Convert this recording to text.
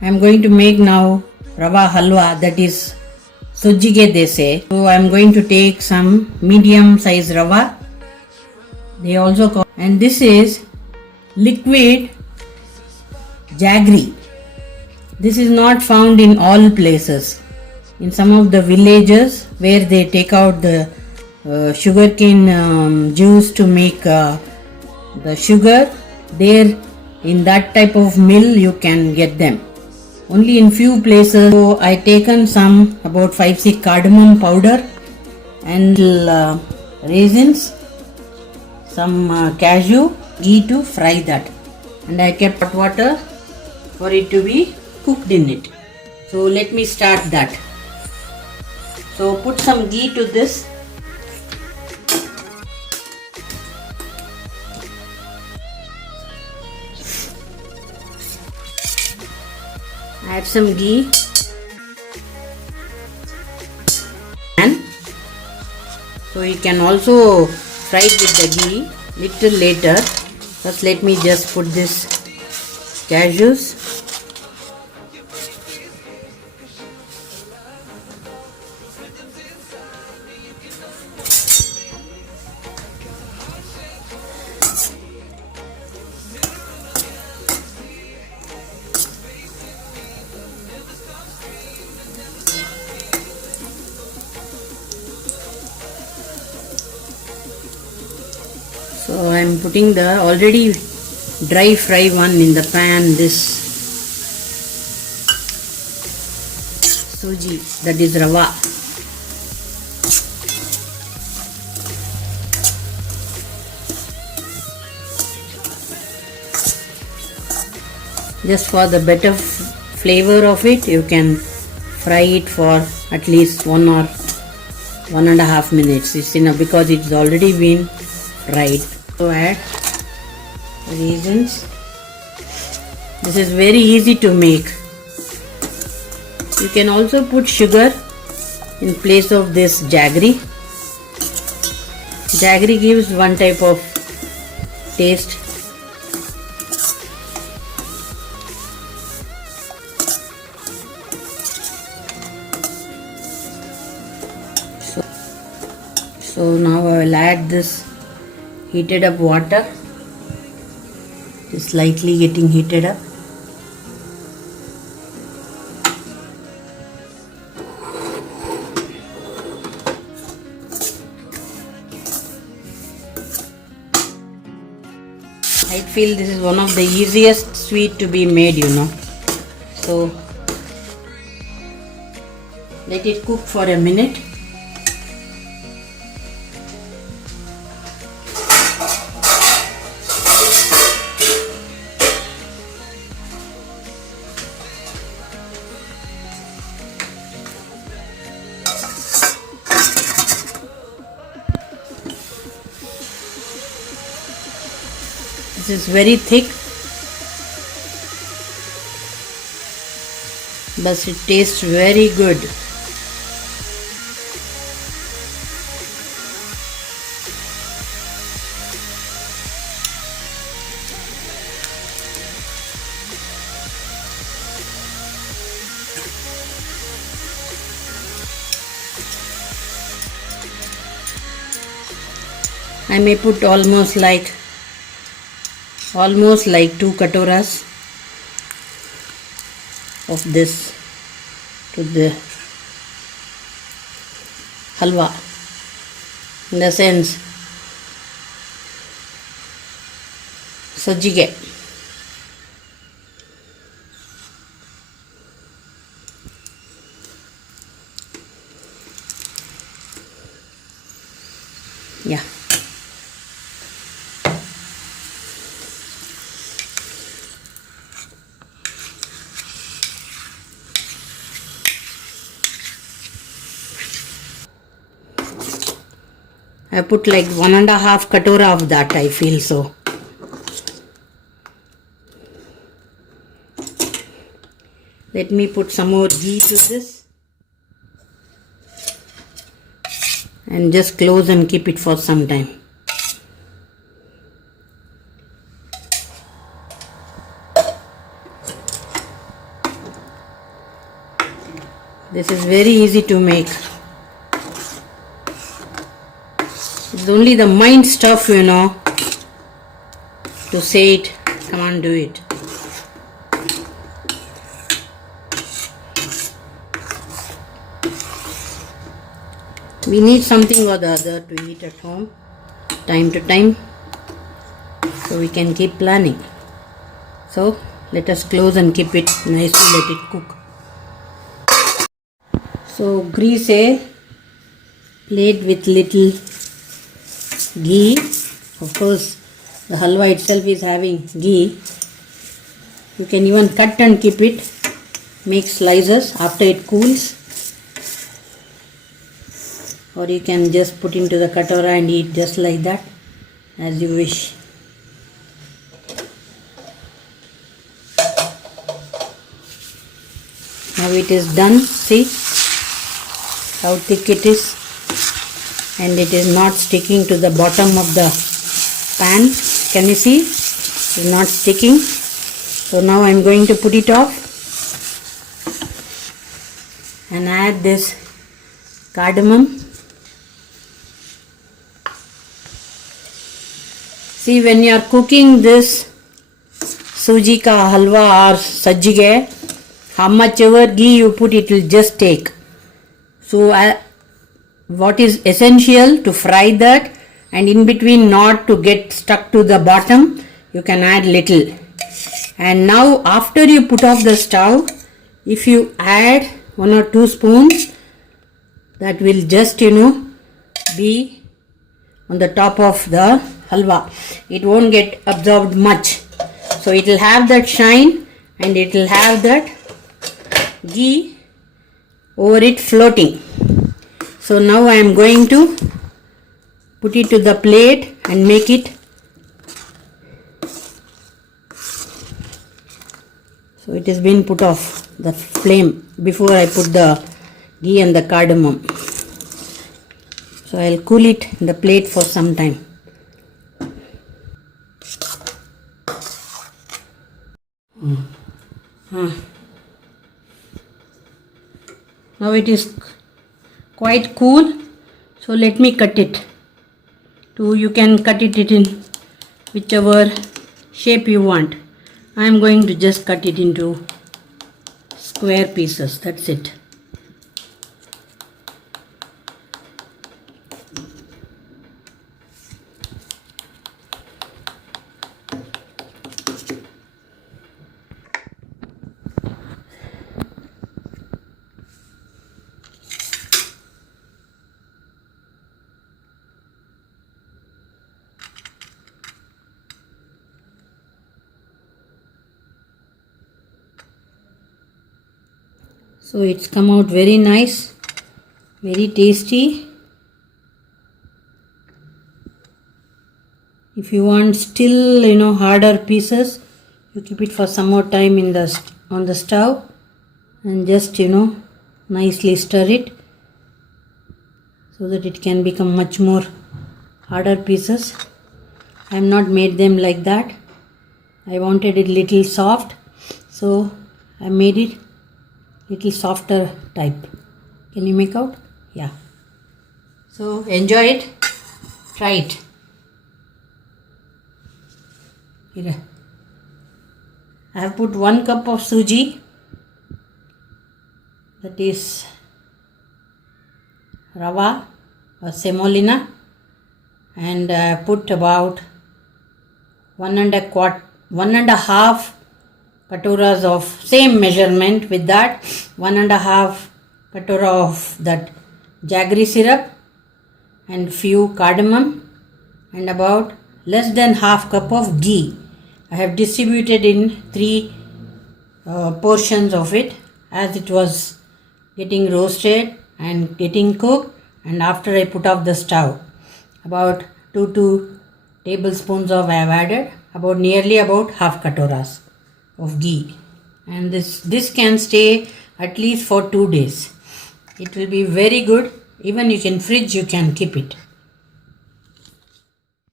I am going to make now rava halwa, that is sujjige they say. So I am going to take some medium size rava. They also call, and this is liquid jaggery. This is not found in all places. In some of the villages where they take out the sugarcane juice to make the sugar, there in that type of mill you can get them. Only in few places. So I taken some about 5-6 cardamom powder and raisins, some cashew, ghee to fry that, and I kept hot water for it to be cooked in it. So let me start that. So put some ghee to this. Add some ghee and so you can also fry it with the ghee little later. First let me just put this cashews. So I am putting the already dry fry one in the pan, this suji, that is rava. Just for the better flavor of it, you can fry it for at least 1 or 1.5 minutes. It's enough because it's already been fried. So add raisins. This is very easy to make. You can also put sugar in place of this jaggery. Jaggery gives one type of taste. So now I will add this heated up water. It is slightly getting heated up. I feel this is one of the easiest sweet to be made, So let it cook for a minute. This is very thick, but it tastes very good. I may put almost like 2 katoras of this to the halwa. In the sense, sajjige. Yeah. I put like 1.5 katora of that, I feel so. Let me put some more ghee to this and just close and keep it for some time. This is very easy to make. It's only the mind stuff, you know, to say it. Come on, do it. We need something or the other to eat at home, time to time, so we can keep planning. So let us close and keep it nicely, let it cook. So grease a plate with little ghee. Of course, the halwa itself is having ghee. You can even cut and keep it, make slices after it cools. Or you can just put into the katora and eat just like that, as you wish. Now it is done. See how thick it is, and it is not sticking to the bottom of the pan. Can you see? It is not sticking. So now I am going to put it off and add this cardamom. See, when you are cooking this suji ka halwa or sajjige, how much ever ghee you put, it will just take. So what is essential to fry that, and in between not to get stuck to the bottom, you can add little. And now after you put off the stove, if you add 1 or 2 spoons, that will just, you know, be on the top of the halwa. It won't get absorbed much. So it will have that shine and it will have that ghee over it floating. So now I am going to put it to the plate and make it. So it has been put off the flame before I put the ghee and the cardamom. So I will cool it in the plate for some time. Now it is quite cool, so let me cut it. You can cut it in whichever shape you want. I am going to just cut it into square pieces. That's it. So it's come out very nice, very tasty. If you want still, you know, harder pieces, you keep it for some more time on the stove and just, you know, nicely stir it so that it can become much more harder pieces. I have not made them like that. I wanted it little soft, so I made it little softer type. Can you make out? Yeah. So enjoy it. Try it. Here. I have put 1 cup of suji. That is rava or semolina, and I put about 1.5 katoras of same measurement. With that, 1.5 katora of that jaggery syrup and few cardamom and about less than half cup of ghee. I have distributed in 3 portions of it as it was getting roasted and getting cooked, and after I put off the stove. About 2 tablespoons of I have added, about nearly about half katoras of ghee, and this can stay at least for 2 days. It will be very good. Even you can fridge, you can keep it.